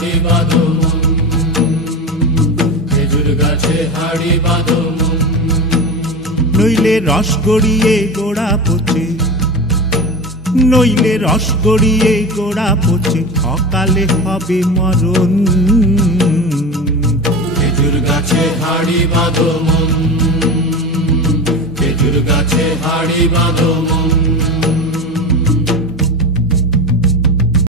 হাড়ি বাঁধো মন, খেজুর গাছে হাড়ি বাঁধো মন। নইলে রস গড়িয়ে গোড়া পচে, নইলে রস গড়িয়ে গোড়া পচে, অকালে হবে মরণ। খেজুর গাছে হাড়ি বাঁধো মন, খেজুর গাছে হাড়ি বাঁধো মন।